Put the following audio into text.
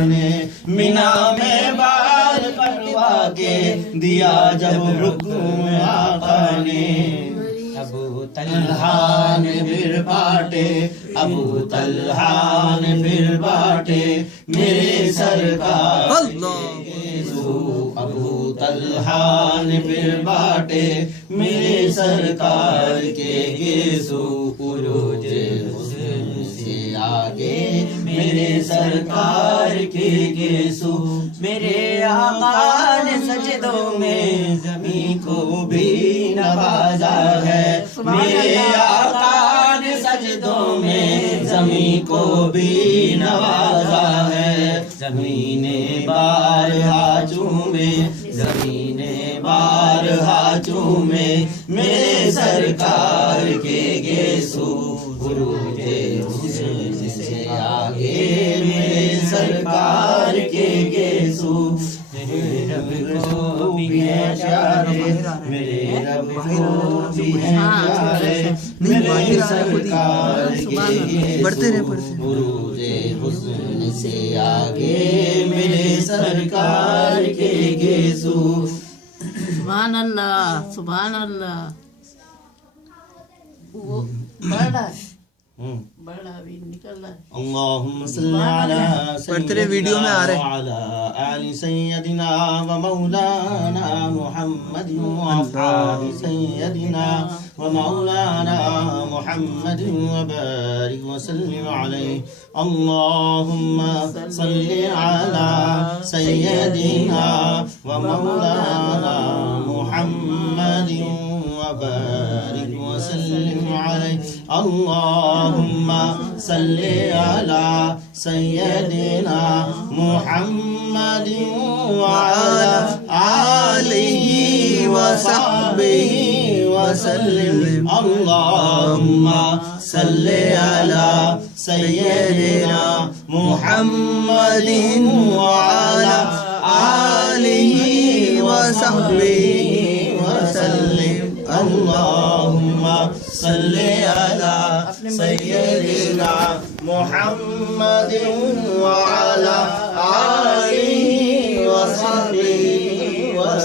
نے مینا میں بال کٹوا کے دیا جب حکم آقا نے ابو طلحہ نے پھر بانٹے ابو طلحہ نے پھر بانٹے میرے سرکار ابو طلحہ نے پھر بانٹے میرے سرکار کے گیسو عروج حسن سے آگے میرے سرکار کے گیسو میرے آقا نے سجدوں میں زمین کو بھی نوازا ہے میرے آقا نے سجدوں میں زمین کو بھی نوازا ہے زمین بارہا چومے زمین بارہا چومے میرے سرکار کے گیسو عروج حسن سے آگے میرے سرکار کے گیسو میرے رب کو بھی ہے پیارے میرے رب کو بھی ہے پیارے میرے سرکار کے گیسو عروج حسن سے آگے میرے سرکار کے گیسو سبحان اللہ سبحان اللہ وہ بڑا بھی نکل رہا ہے اللهم صل على سيدنا وعلى آل سيدنا ومولانا محمد وأصحاب سيدنا ومولانا محمد وبارك وسلم عليه اللهم صل على سيدنا ومولانا محمد وبارك وسلم عليه اللهم صل على سيدنا محمد وعلى آله وصحبه وسلم اللهم صل على سيدنا محمد وعلى آله وصحبه وسلم اللهم صل على سيدنا محمد وعلى آله وصحبه